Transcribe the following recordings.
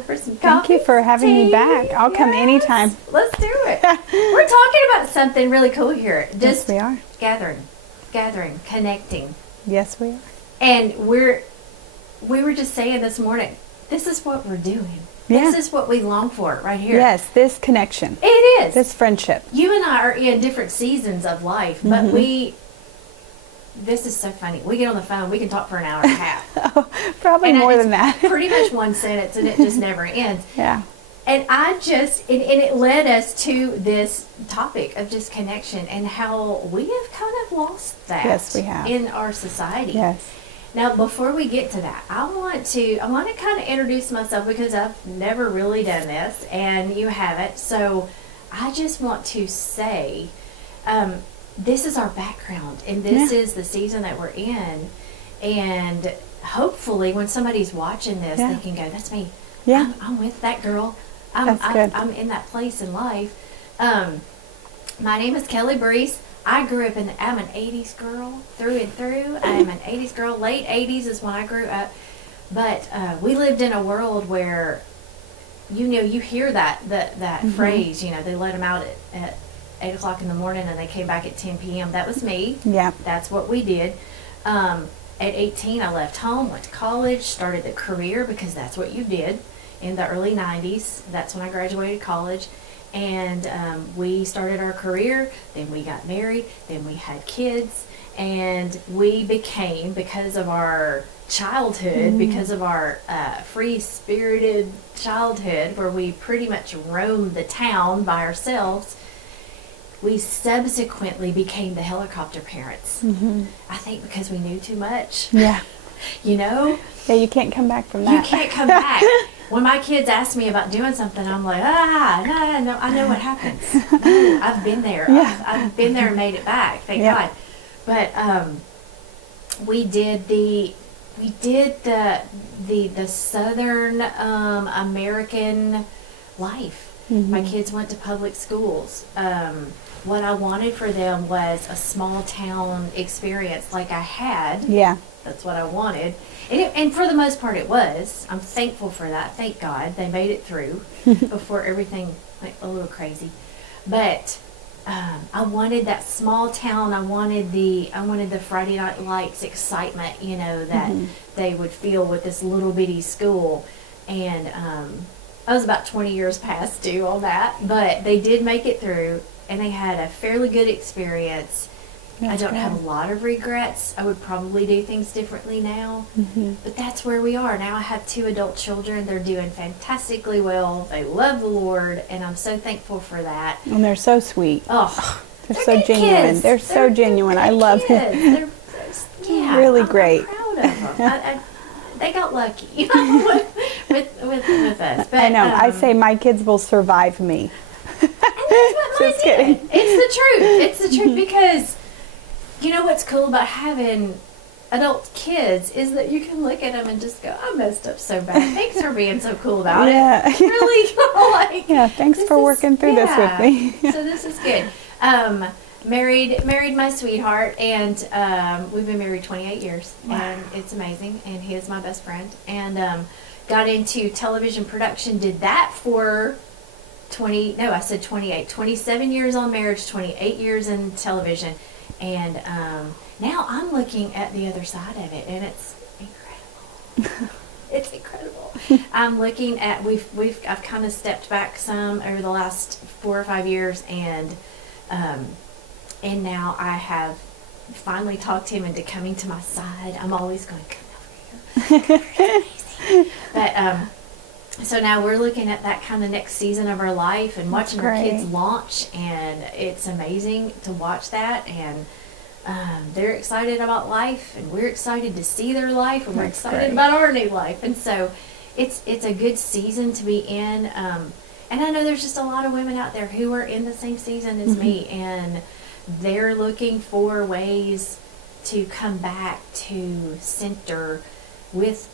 over for some Thank coffee? you for having me back. I'll come anytime. Let's do it. We're talking about something really cool here. Yes, we are. Gathering, connecting. Yes, we are. And we were just saying this morning, this is what we're doing. Yeah. This is what we long for right here. Yes, this connection. It is. This friendship. You and I are in different seasons of life, but this is so funny. We get on the phone, we can talk for an hour and a half. Oh, probably more than that. Pretty much one sentence, and it just never ends. Yeah. And and it led us to this topic of just connection and how we have kind of lost that. Yes, we have. In our society. Yes. Now, before we get to that, I want to kind of introduce myself because I've never really done this, and you haven't. So, I just want to say, this is our background, and this is the season that we're in, and hopefully, when somebody's watching this, they can go, "That's me. Yeah, I'm with that girl. That's good. I'm in that place in life." My name is Kelly Brees. I'm an 80s girl through and through. I'm an 80s girl. Late 80s is when I grew up. But we lived in a world where, you hear that phrase, they let them out at 8 o'clock in the morning and they came back at 10 p.m. That was me. Yeah. That's what we did. At 18, I left home, went to college, started a career because that's what you did in the early 90s. That's when I graduated college. And we started our career, then we got married, then we had kids, and we became, because of our childhood, because of our free-spirited childhood, where we pretty much roamed the town by ourselves, we subsequently became the helicopter parents. I think because we knew too much. Yeah. Yeah, you can't come back from that. You can't come back. When my kids ask me about doing something, I'm like, no, I know what happens. No, I've been there. Yeah. I've been there and made it back, thank God. But we did the Southern American life. My kids went to public schools. What I wanted for them was a small town experience like I had. Yeah. That's what I wanted. And for the most part it was. I'm thankful for that. Thank God they made it through before everything went a little crazy. But I wanted that small town. I wanted the Friday Night Lights excitement, that they would feel with this little bitty school. And I was about 20 years past due on that. But they did make it through, and they had a fairly good experience. I don't have a lot of regrets. I would probably do things differently now. But that's where we are. Now I have 2 adult children. They're doing fantastically well. They love the Lord, and I'm so thankful for that. And they're so sweet. Oh, they're so genuine. Kids. They're so genuine. I love them. They're really great. I'm proud of them. They got lucky with us. But, I know. I say my kids will survive me. And that's what mine Just kidding. did. It's the truth. It's the truth because what's cool about having adult kids is that you can look at them and just go, I messed up so bad. Thanks for being so cool about it. Really, thanks for working through this with me. So this is good. Married my sweetheart, and we've been married 28 years, and it's amazing, and he is my best friend, and got into television production, did that for 27 years on marriage, 28 years in television, and now I'm looking at the other side of it, and it's incredible. It's incredible. I'm looking at I've kind of stepped back some over the last 4 or 5 years, and now I have finally talked him into coming to my side. I'm always going, come over here. It's amazing. But so now we're looking at that kind of next season of our life and watching our kids launch, and it's amazing to watch that, and they're excited about life, and we're excited to see their life, and we're excited about our new life, and so it's a good season to be in, and I know there's just a lot of women out there who are in the same season as me, and they're looking for ways to come back to center with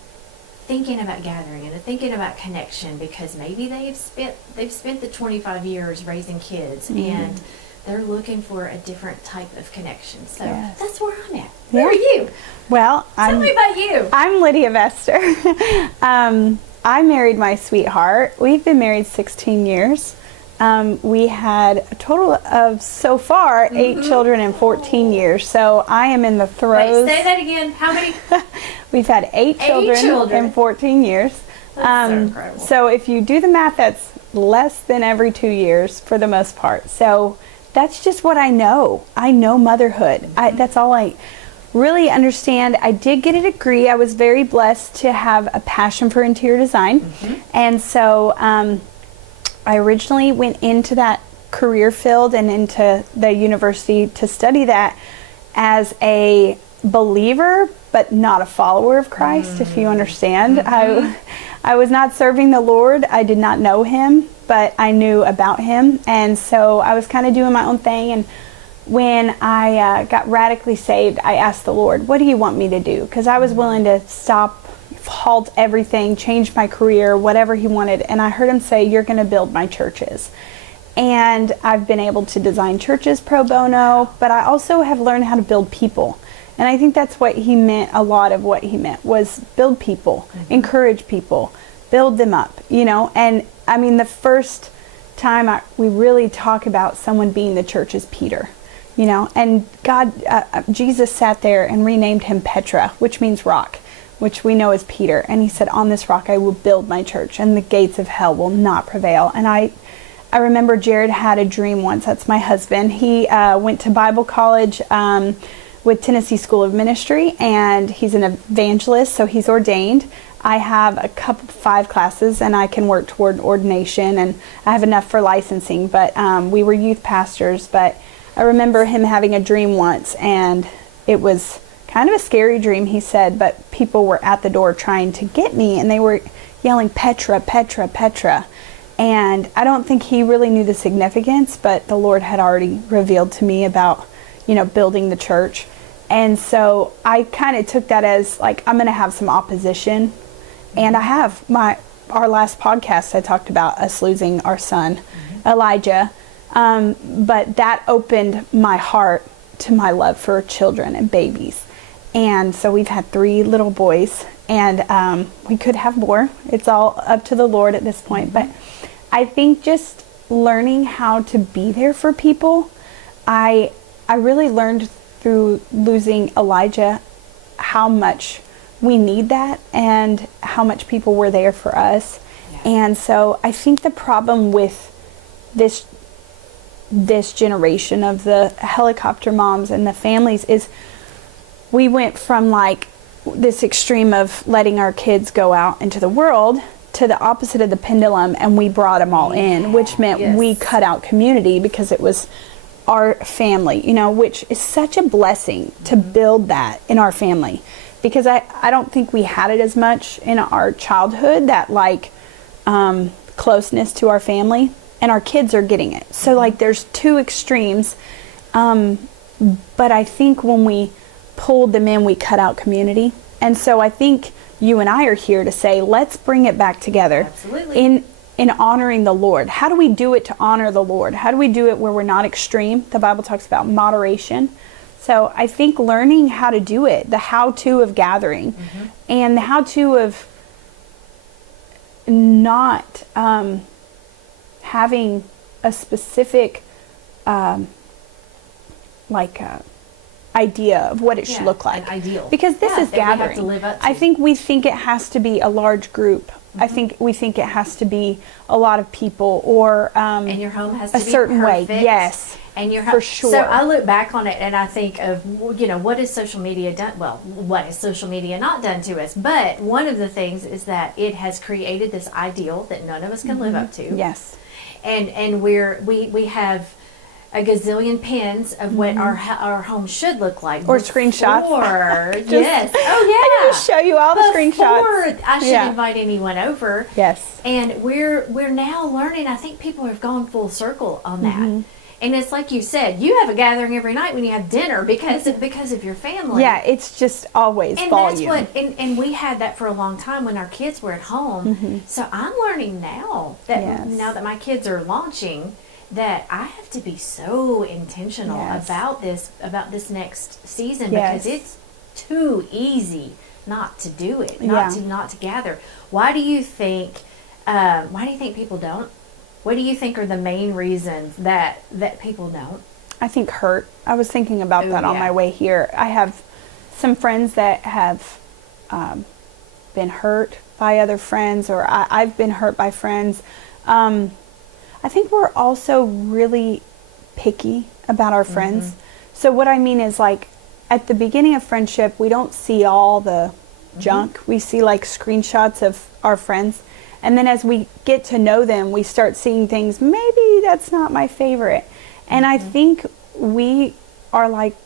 thinking about gathering and thinking about connection, because maybe they've spent the 25 years raising kids, and they're looking for a different type of connection. So that's where I'm at. Where are you? Well, tell me about you. I'm Lydia Vester. I married my sweetheart. We've been married 16 years. We had a total of, so far, 8 children in 14 years. So I am in the throes. Wait, say that again. How many? We've had 8 children in 14 years. That's so incredible. So if you do the math, that's less than every 2 years for the most part. So that's just what I know. I know motherhood. That's all I really understand. I did get a degree. I was very blessed to have a passion for interior design. And so I originally went into that career field and into the university to study that as a believer, but not a follower of Christ, if you understand. I was not serving the Lord. I did not know him, but I knew about him. And so I was kind of doing my own thing. And when I got radically saved, I asked the Lord, what do you want me to do? Because I was willing to halt everything, change my career, whatever he wanted. And I heard him say, you're going to build my churches. And I've been able to design churches pro bono, but I also have learned how to build people. And I think that's what he meant. A lot of what he meant was build people, encourage people, build them up, And I mean, the first time we really talk about someone being the church is Peter, And Jesus sat there and renamed him Petra, which means rock, which we know is Peter. And he said, on this rock I will build my church, and the gates of hell will not prevail. And I remember Jared had a dream once. That's my husband. He went to Bible college with Tennessee School of Ministry, and he's an evangelist, so he's ordained. I have 5 classes, and I can work toward ordination, and I have enough for licensing, but we were youth pastors. But I remember him having a dream once, and it was kind of a scary dream, he said, but people were at the door trying to get me, and they were yelling, Petra, Petra, Petra. And I don't think he really knew the significance, but the Lord had already revealed to me about, building the church. And so I kind of took that as like, I'm going to have some opposition. And I have. Our last podcast, I talked about us losing our son, Elijah. But that opened my heart to my love for children and babies. And so we've had 3 little boys, and we could have more. It's all up to the Lord at this point. But I think just learning how to be there for people, I really learned through losing Elijah how much we need that and how much people were there for us. Yeah. And so I think the problem with this generation of the helicopter moms and the families is we went from like this extreme of letting our kids go out into the world to the opposite of the pendulum, and we brought them all in, which meant we cut out community because it was our family, which is such a blessing to build that in our family, because I don't think we had it as much in our childhood, that like closeness to our family, and our kids are getting it. So like there's 2 extremes, but I think when we pulled them in, we cut out community. And so I think you and I are here to say, let's bring it back together. Absolutely. In honoring the Lord. How do we do it to honor the Lord? How do we do it where we're not extreme? The Bible talks about moderation. So I think learning how to do it, the how-to of gathering, and the how-to of not having a specific idea of what it should look like. An ideal. Because this is gathering. We have to live up to. I think we think it has to be a large group. I think we think it has to be a lot of people, or and your home has to a be certain perfect. way. Yes, and your for sure. So I look back on it and I think of what has social media done? Well, what has social media not done to us? But one of the things is that it has created this ideal that none of us can live up to. Yes, and we have a gazillion pins of what our home should look like. Or screenshots. Yes. Oh, yeah. I can just show you all the screenshots. Before I should invite anyone over. Yes. And we're now learning. I think people have gone full circle on that. And it's like you said, you have a gathering every night when you have dinner because of your family. Yeah, it's just always volume. And we had that for a long time when our kids were at home. So I'm learning now that now that my kids are launching, that I have to be so intentional about this next season, because it's too easy not to do it, Yeah. not to gather. Why do you think people don't? What do you think are the main reasons that people don't? I think hurt. I was thinking about that on yeah. my way here. I have some friends that have been hurt by other friends, or I've been hurt by friends. I think we're also really picky about our friends. So what I mean is, like, at the beginning of friendship, we don't see all the junk. We see like screenshots of our friends. And then as we get to know them, we start seeing things, maybe that's not my favorite. And I think we are like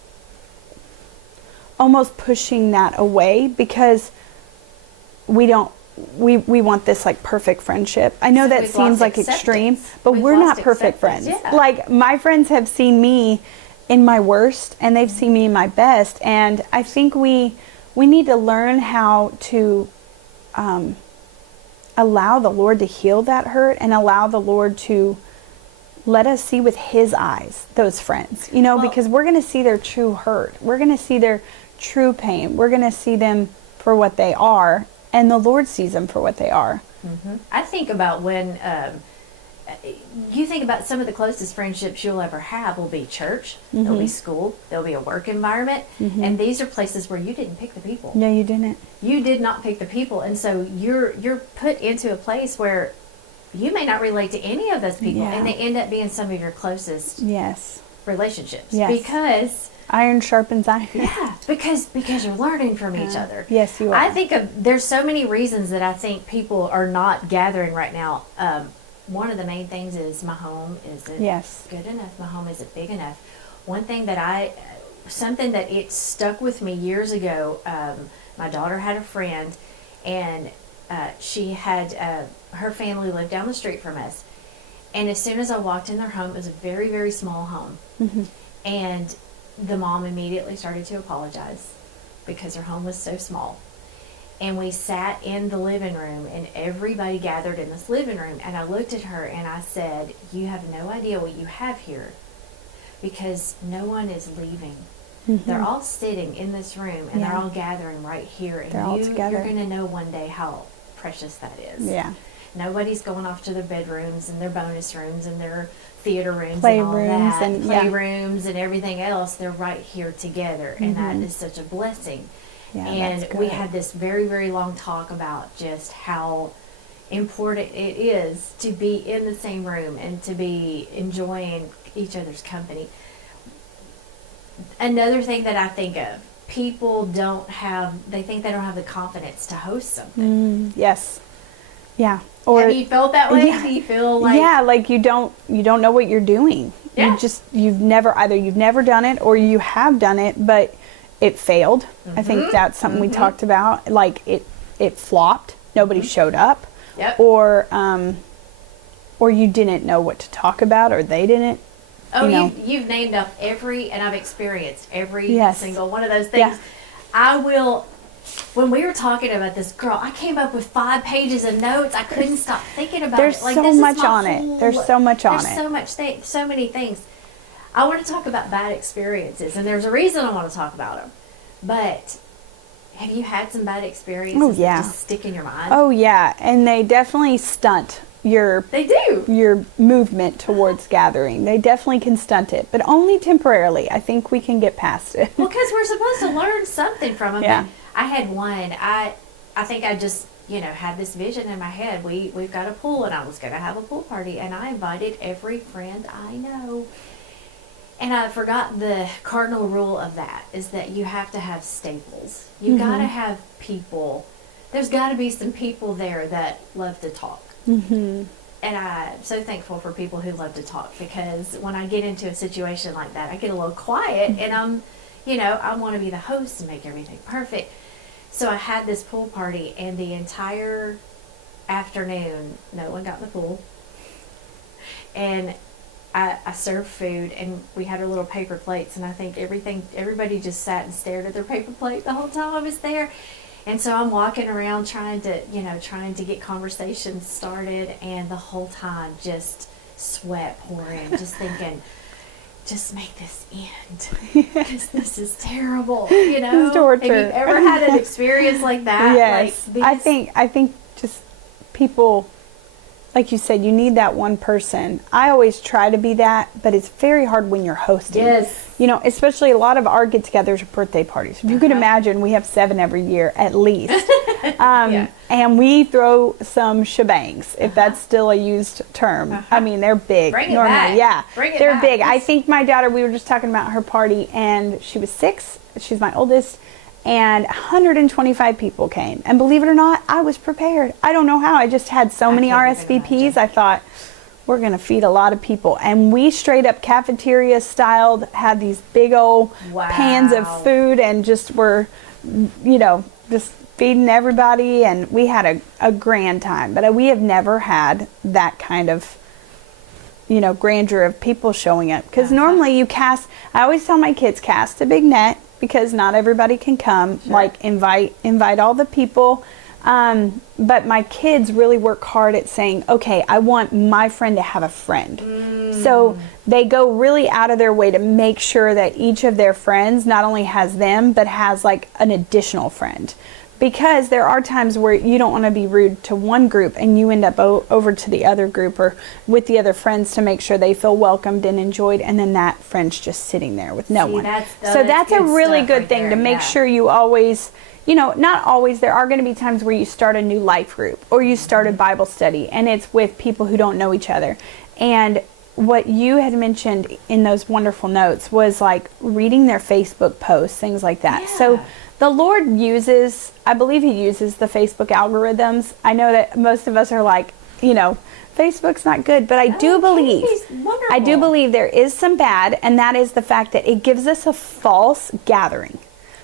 almost pushing that away because we want this like perfect friendship. I know that seems like extreme, but we're not perfect friends. Yeah. Like, my friends have seen me in my worst and they've seen me in my best. And I think we need to learn how to allow the Lord to heal that hurt and allow the Lord to let us see with his eyes those friends, because we're going to see their true hurt. We're going to see their true pain. We're going to see them for what they are, and the Lord sees them for what they are. I think about when you think about some of the closest friendships you'll ever have will be church, there'll be school, there'll be a work environment, and these are places where you didn't pick the people. No, you didn't. You did not pick the people, and so you're put into a place where you may not relate to any of those people, and they end up being some of your closest relationships. Yes. Because iron sharpens iron. Yeah, because you're learning from each other. Yes, you are. I think there's so many reasons that I think people are not gathering right now. One of the main things is my home isn't good enough. My home isn't big enough. One thing that something that it stuck with me years ago, my daughter had a friend, and she had, her family lived down the street from us. And as soon as I walked in their home, it was a very, very small home. And the mom immediately started to apologize because her home was so small. And we sat in the living room, and everybody gathered in this living room. And I looked at her and I said, "You have no idea what you have here, because no one is leaving. They're all sitting in this room, and they're all gathering right here. And you're going to know one day how precious that is." Yeah. Nobody's going off to their bedrooms and their bonus rooms and their theater rooms playrooms and playrooms and everything else. They're right here together, and that is such a blessing. Yeah, and we had this very, very long talk about just how important it is to be in the same room and to be enjoying each other's company. Another thing that I think of, people they think they don't have the confidence to host something. Yes. Yeah. Or have you felt that way? Yeah. Do you feel like like you don't know what you're doing. Yeah. You've never done it, or you have done it but it failed. I think that's something we talked about. Like it flopped. Nobody showed up. Yep. Or you didn't know what to talk about, or they didn't. Oh, you've named up and I've experienced every single one of those things. Yeah. When we were talking about this girl, I came up with 5 pages of notes. I couldn't stop thinking about There's it. Like, so much on it. There's so much on it. There's so many things. I want to talk about bad experiences, and there's a reason I want to talk about them. But have you had some bad experiences that just stick in your mind? Oh, yeah. And they definitely stunt your movement towards gathering. They definitely can stunt it, but only temporarily. I think we can get past it. Well, because we're supposed to learn something from them. Yeah. I had one. I think I just, had this vision in my head. We've got a pool, and I was going to have a pool party, and I invited every friend I know. And I forgot the cardinal rule of that is that you have to have staples. You got to have people. There's got to be some people there that love to talk. And I'm so thankful for people who love to talk, because when I get into a situation like that, I get a little quiet, and I want to be the host and make everything perfect. So I had this pool party, and the entire afternoon, no one got in the pool. And I served food, and we had our little paper plates, and I think everybody just sat and stared at their paper plate the whole time I was there. And so I'm walking around trying to get conversations started, and the whole time just sweat pouring, just thinking, just make this end, because this is terrible, you know? It's torture. Have you ever had an experience like that? Yes. Like, I think just people, like you said, you need that one person. I always try to be that, but it's very hard when you're hosting. Yes. You know, especially a lot of our get-togethers are birthday parties. If you could imagine, we have 7 every year at least. And we throw some shebangs, if that's still a used term. I mean, they're big. Bring it normally. back. Yeah, Bring it they're back. big. I think my daughter, we were just talking about her party, and she was 6. She's my oldest. And 125 people came. And believe it or not, I was prepared. I don't know how. I just had so many can't even RSVPs. imagine. I thought, we're going to feed a lot of people. And we straight up cafeteria styled, had these big old pans of food, and just were, you know, just feeding everybody. And we had a grand time. But we have never had that kind of, you know, grandeur of people showing up. Because normally you cast, I always tell my kids, cast a big net, because not everybody can come. Sure. Like, invite all the people. But my kids really work hard at saying, okay, I want my friend to have a friend. So they go really out of their way to make sure that each of their friends not only has them, but has like an additional friend. Because there are times where you don't want to be rude to one group and you end up over to the other group or with the other friends to make sure they feel welcomed and enjoyed, and then that friend's just sitting there with no one. So that's a really good thing to make sure you always, you know, not always, there are going to be times where you start a new life group or you start a Bible study and it's with people who don't know each other. And what you had mentioned in those wonderful notes was like reading their Facebook posts, things like that. So the Lord uses, I believe he uses the Facebook algorithms. I know that most of us are like, you know, Facebook's not good, but I do believe there is some bad, and that is the fact that it gives us a false gathering.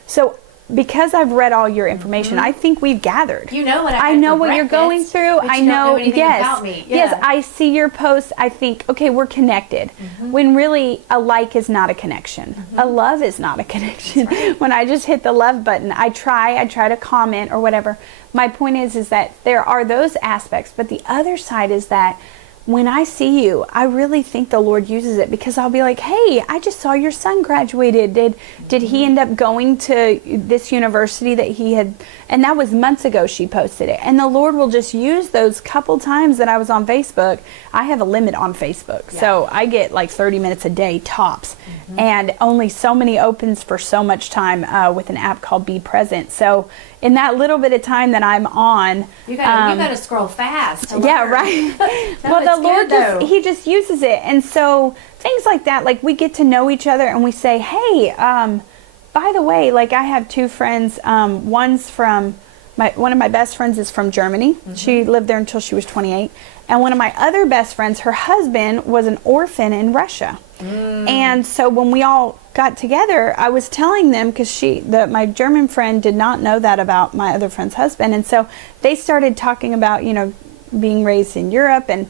So because I've read all your information, I think we've gathered. You know what I know what you're going through. I know anything about me. Yeah. Yes, I see your posts. I think, okay, we're connected. When really a like is not a connection. A love is not a connection. Right. When I just hit the love button, I try to comment or whatever. My point is that there are those aspects, but the other side is that when I see you, I really think the Lord uses it, because I'll be like, hey, I just saw your son graduated. Did he end up going to this university that he had? And that was months ago she posted it. And the Lord will just use those couple times that I was on Facebook. I have a limit on Facebook. Yeah. So I get like 30 minutes a day tops. And only so many opens for so much time with an app called Be Present. So in that little bit of time that I'm on, you gotta scroll fast to learn. Yeah, right. Well, the Lord he just uses it. And so things like that, like we get to know each other and we say, hey, by the way, like I have 2 friends. One's from one of my best friends is from Germany. She lived there until she was 28. And one of my other best friends, her husband was an orphan in Russia. And so when we all got together, I was telling them, because my German friend did not know that about my other friend's husband. And so they started talking about, you know, being raised in Europe and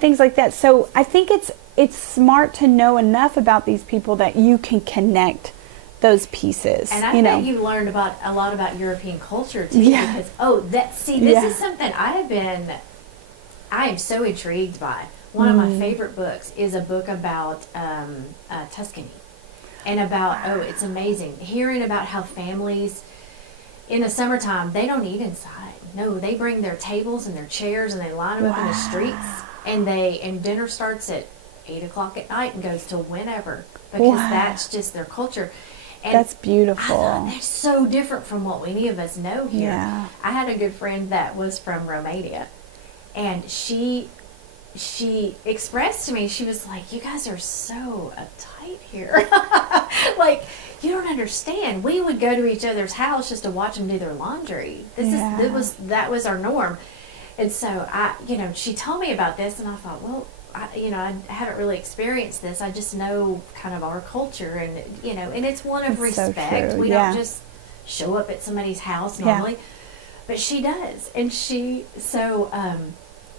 things like that. So I think it's smart to know enough about these people that you can connect those pieces. And I bet you learned a lot about European culture too. Yeah. Because this is something I am so intrigued by. One of my favorite books is a book about Tuscany, and about it's amazing hearing about how families in the summertime, they don't eat inside. No, they bring their tables and their chairs and they line them up in the streets, and dinner starts at 8:00 at night and goes till whenever, because that's just their culture. And that's beautiful. I thought that's so different from what any of us know here. Yeah. I had a good friend that was from Romania, and she expressed to me, she was like, you guys are so uptight here. Like, you don't understand. We would go to each other's house just to watch them do their laundry. That was our norm. And so she told me about this, and I thought, well, I haven't really experienced this. I just know kind of our culture, and and it's one of respect. So we don't just show up at somebody's house normally, but she does, and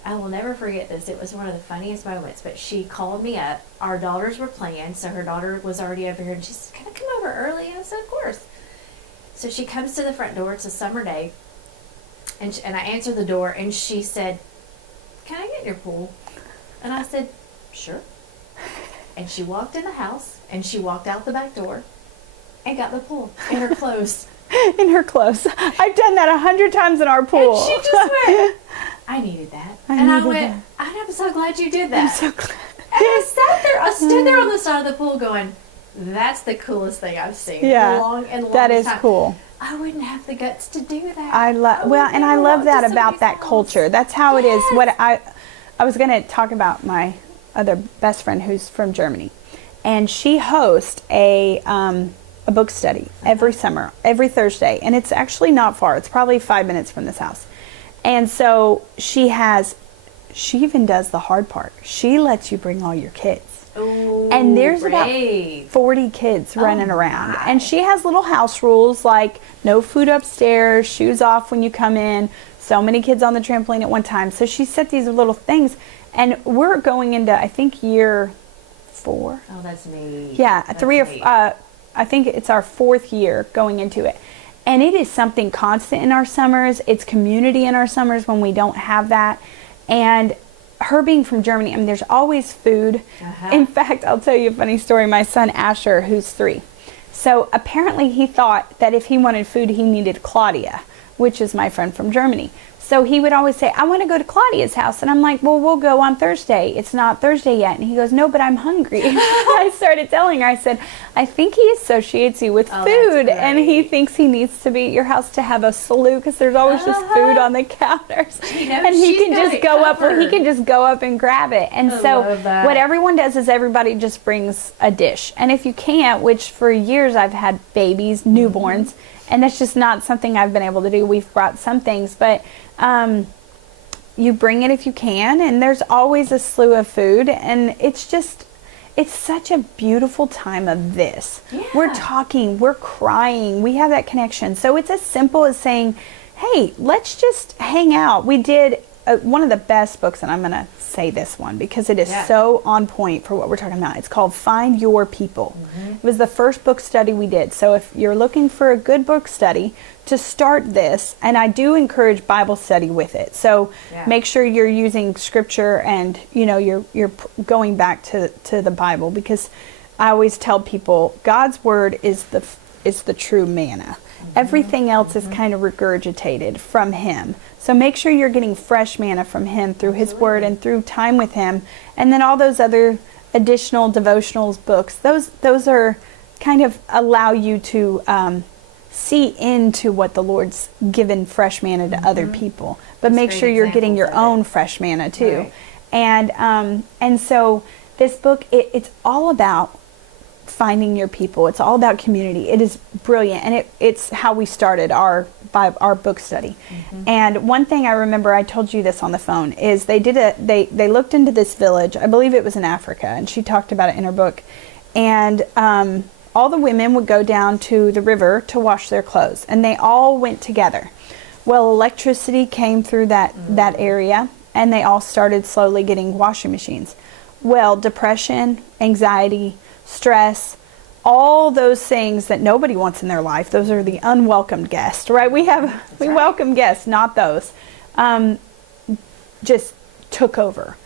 I will never forget this. It was one of the funniest moments. But she called me up. Our daughters were playing, so her daughter was already over here, and she said, "Can I come over early?" And I said, "Of course." So she comes to the front door. It's a summer day, and I answered the door, and she said, "Can I get in your pool?" And I said, "Sure." And she walked in the house, and she walked out the back door and got the pool in her clothes. In her clothes. I've done that 100 times in our pool. And she just went, I needed that. I went, that. I'm so glad you did that. I'm so glad. And I stood there on the side of the pool going, that's the coolest thing I've seen. Yeah, Long and long that is time. cool. I wouldn't have the guts to do that. I love that about that culture. That's how it is. What I was going to talk about my other best friend who's from Germany, and she hosts a book study every summer, every Thursday, and it's actually not far. It's probably 5 minutes from this house. And so she even does the hard part. She lets you bring all your kids. Ooh, and there's brave. about 40 kids running around. My. And she has little house rules like no food upstairs, shoes off when you come in, so many kids on the trampoline at one time. So she set these little things. And we're going into, I think, year 4. Oh, that's neat. Yeah, that's 3 neat. or I think it's our 4th year going into it. And it is something constant in our summers. It's community in our summers when we don't have that. And her being from Germany, I mean, there's always food. In fact, I'll tell you a funny story. My son Asher, who's 3. So apparently he thought that if he wanted food, he needed Claudia, which is my friend from Germany. So he would always say, I want to go to Claudia's house. And I'm like, well, we'll go on Thursday. It's not Thursday yet. And he goes, no, but I'm hungry. I started telling her, I said, I think he associates you with food. And he thinks he needs to be at your house to have a salute because there's always just food on the counters. And he can just go up, he can just go up and grab it. And so what everyone does is everybody just brings a dish. And if you can't, which for years I've had babies, newborns, and that's just not something I've been able to do. We've brought some things, but you bring it if you can, and there's always a slew of food, and it's such a beautiful time of this. Yeah. We're talking, we're crying, we have that connection. So it's as simple as saying, hey, let's just hang out. We did one of the best books, and I'm going to say this one because it is so on point for what we're talking about. It's called Find Your People. It was the first book study we did. So if you're looking for a good book study to start this, and I do encourage Bible study with it. So make sure you're using scripture and you're going back to the Bible, because I always tell people God's word is the true manna. Everything else is kind of regurgitated from him. So make sure you're getting fresh manna from him through his word and through time with him. And then all those other additional devotionals books, those are kind of allow you to see into what the Lord's given fresh manna to other people. But make sure you're getting your own fresh manna too. Right. And so this book, it's all about finding your people. It's all about community. It is brilliant, and it's how we started our book study. And one thing I remember, I told you this on the phone, is they looked into this village. I believe it was in Africa, and she talked about it in her book. And all the women would go down to the river to wash their clothes, and they all went together. Well, electricity came through that area, and they all started slowly getting washing machines. Well, depression, anxiety, stress, all those things that nobody wants in their life, those are the unwelcomed guests, right? We welcome guests, not those, just took over.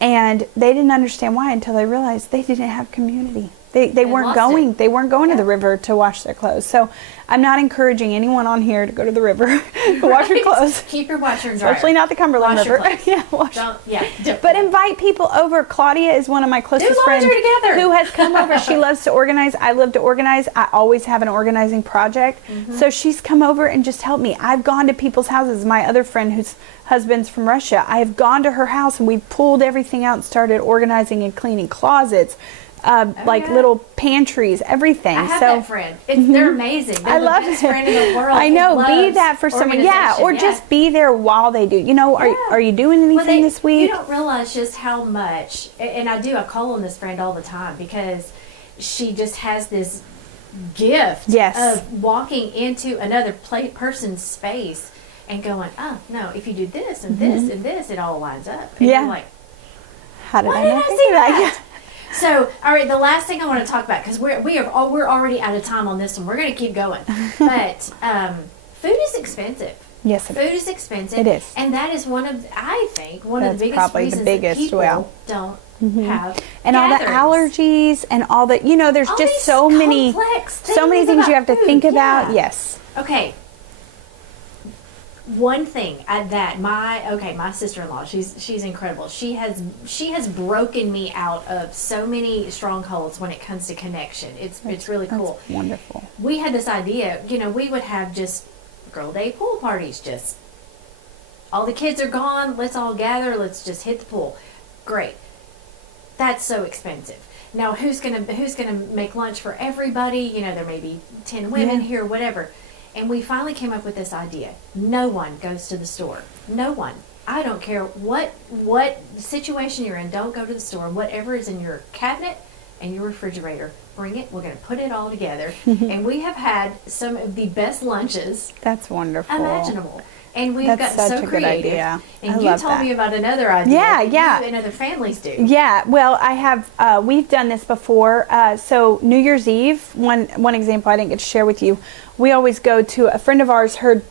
And they didn't understand why until they realized they didn't have community. They weren't going to the river to wash their clothes. So I'm not encouraging anyone on here to go to the river to wash your clothes. Keep your washer and dryer. Especially not the Cumberland Wash River. But invite people over. Claudia is one of my closest friends who has come over. She loves to organize. I love to organize. I always have an organizing project. So she's come over and just helped me. I've gone to people's houses. My other friend whose husband's from Russia, I have gone to her house and we've pulled everything out and started organizing and cleaning closets. Little pantries, everything. I have that friend. They're amazing. They're the best friend in the world. I know. Be that for someone. Yeah, or just be there while they do. Are you doing anything this week? You don't realize just how much, and I do. I call on this friend all the time because she just has this gift of walking into another person's space and going, oh, no, if you do this and this and this, it all lines up. And you're like, how did I not see that? So, all right, the last thing I want to talk about, because we're already out of time on this one. We're going to keep going. But food is expensive. Yes, food is expensive. It is. And that is one of the biggest reasons that people don't have And all the gatherings. allergies and all the, you know, there's All just these so many complex things about you have to food, think about. yeah. Yes. Okay. One thing that my sister-in-law, she's incredible. She has broken me out of so many strongholds when it comes to connection. It's really cool. That's wonderful. We had this idea, you know, we would have just girl day pool parties, just all the kids are gone, let's all gather, let's just hit the pool. Great. That's so expensive. Now who's gonna make lunch for everybody? You know, there may be 10 women here, whatever. And we finally came up with this idea. No one goes to the store. No one. I don't care what situation you're in. Don't go to the store. Whatever is in your cabinet and your refrigerator, bring it. We're going to put it all together. And we have had some of the best lunches That's wonderful. imaginable. And we've That's gotten such so a good creative. idea. And I you love told that. me about another idea Yeah, that yeah. you and other families do. Yeah, well, I have. We've done this before. So New Year's Eve, one example I didn't get to share with you. We always go to a friend of ours. Her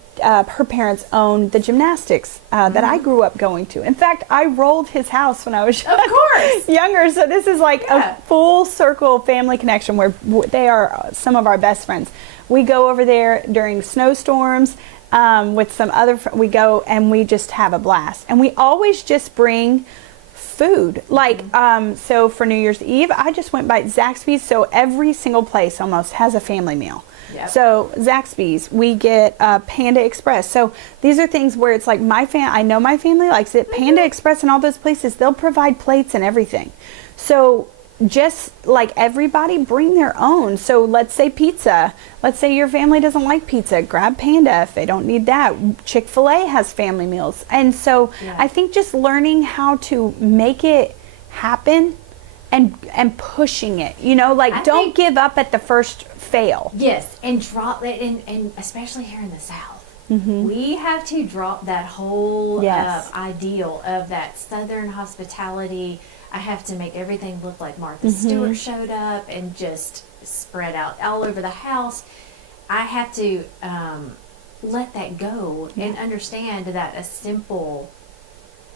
parents own the gymnastics that I grew up going to. In fact, I rolled his house when I was Of course. younger. So this is like Yeah. a full circle family connection where they are some of our best friends. We go over there during snowstorms. With some other, we go and we just have a blast. And we always just bring food. Like, so for New Year's Eve, I just went by Zaxby's. So every single place almost has a family meal. Yep. So Zaxby's, we get Panda Express. So these are things where it's like I know my family likes it. Panda Express and all those places, they'll provide plates and everything. So just like everybody bring their own. So let's say pizza. Let's say your family doesn't like pizza. Grab Panda if they don't need that. Chick-fil-A has family meals. And so I think just learning how to make it happen and pushing it, you know, like don't give up at the first fail. Yes, and drop it, and especially here in the South. We have to drop that whole ideal of that Southern hospitality. I have to make everything look like Martha Stewart showed up and just spread out all over the house. I have to let that go and understand that a simple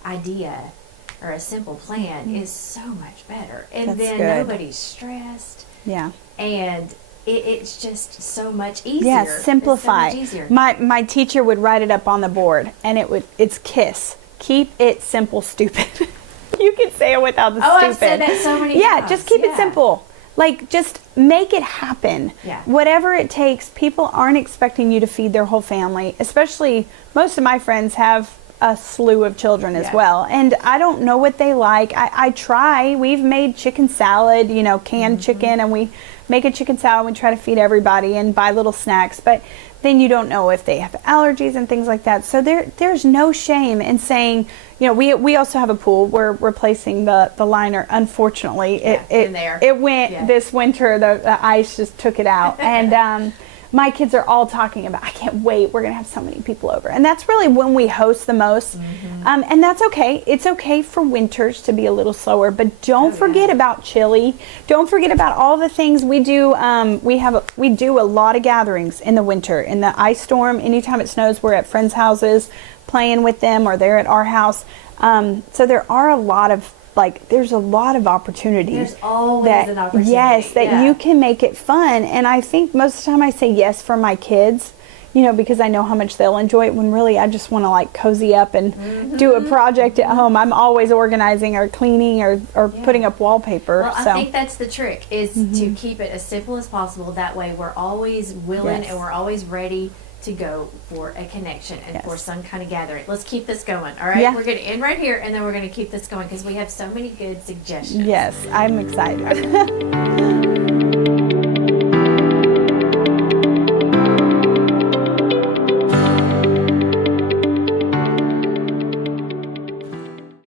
idea or a simple plan is so much better. And That's then good. nobody's stressed. Yeah. And it's just so much easier. Yeah, simplify. It's so much easier. My teacher would write it up on the board, and it's KISS. Keep it simple, stupid. You can say it without the stupid. I've said that so many Yeah, times. just keep it simple. Like, just make it happen. Yeah. Whatever it takes. People aren't expecting you to feed their whole family. Especially, most of my friends have a slew of children as well. And I don't know what they like. I try. We've made chicken salad, you know, canned chicken, and we make a chicken salad. We try to feed everybody and buy little snacks. But then you don't know if they have allergies and things like that. So there's no shame in saying, you know, we also have a pool. We're replacing the liner. Unfortunately, it went this winter. The ice just took it out. And my kids are all talking about, I can't wait. We're going to have so many people over. And that's really when we host the most. And that's okay. It's okay for winters to be a little slower. But don't forget about chili. Don't forget about all the things we do. We do a lot of gatherings in the winter. In the ice storm, anytime it snows, we're at friends' houses playing with them, or they're at our house. So there are a lot of, there's a lot of opportunities. There's always an opportunity. Yes, that you can make it fun. And I think most of the time I say yes for my kids, you know, because I know how much they'll enjoy it, when really I just want to cozy up and do a project at home. I'm always organizing or cleaning or putting up wallpaper. Well, I think that's the trick, is to keep it as simple as possible. That way we're always willing and we're always ready to go for a connection and for some kind of gathering. Let's keep this going. All right. We're going to end right here, and then we're going to keep this going because we have so many good suggestions. Yes, I'm excited.